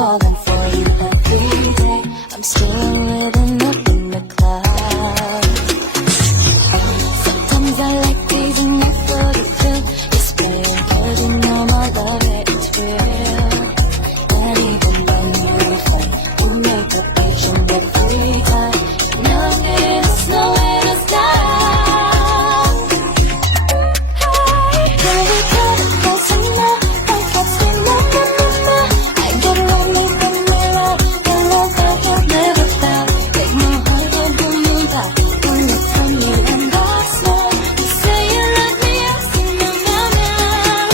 falling for you every day. I'm still living up in the clouds. Sometimes I like teasing you for the thrill. Just playing 'cause you know my love, it's real. And even when you fight, you make up each and every time. Nothing is slowing us down. Hey, can we get closer now? Like that's the number. I get lonely when we're out. The love that I've never found. Make my heart go boom boom pow. One look from you and I smile. You say you love me, I see you now now.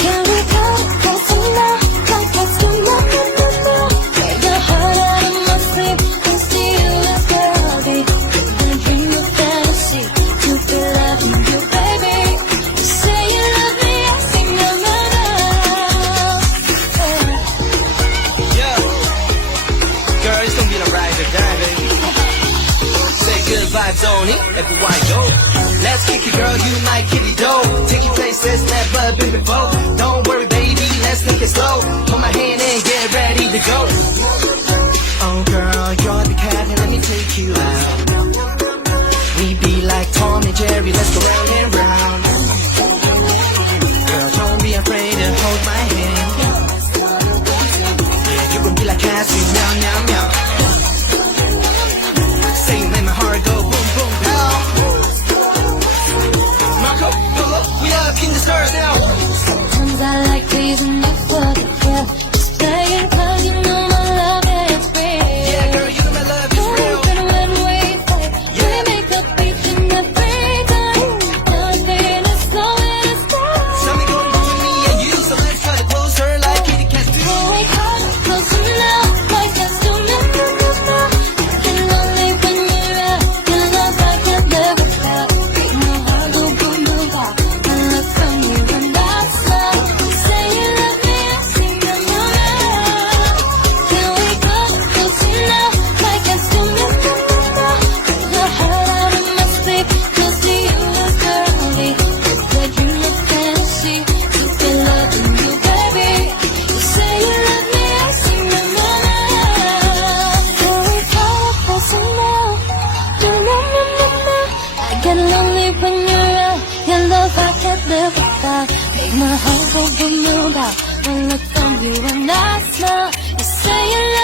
Can we get closer now? Like that's the number. Break the heart out of my sleep. And see you as where I'll be. And dream of fantasy. To be loving you, baby. You say you love me, I see you now now. Yo, girl, it's gonna be the ride or die, baby. Say good vibes only, everywhere yo. Let's kick it, girl, you like kitty dough. Take you places never been before. Don't worry, baby, let's take it slow. Hold my hand and get ready to go. Oh, girl, you're the cat, and let me take you out. We be like Tom and Jerry, let's go round and round. Girl, don't be afraid to hold my hand. Yeah, you gon' be like Cassie, meow, meow, meow. Say you make my heart go boom, boom, pow. Marco, go, we up in the stars now. Sometimes I like teasing you for the thrill. Just playing 'cause you know my love, it's real. Yeah, girl, you know my love is real. Even when we fight, we make up each and every time. Nothing is slowing us down. Something going on with me and you, so let's cut it closer like kitty cats do. Can we come closer now? Like that's the number. Get lonely when you're out. Your love I can never stop. Make my heart go boom boom pow. One look from you and I smile. You say you love me, I see you now. Can we come closer now? Like that's the number. Break the heart out of my sleep. 'Cause to you is girly. The dream of fantasy. To be loving you, baby. You say you love me, I see you now. Can we come closer now? I get lonely when you're out. Your love I can't live without. Make my heart go boom boom pow. One look from you and I smile. You say you love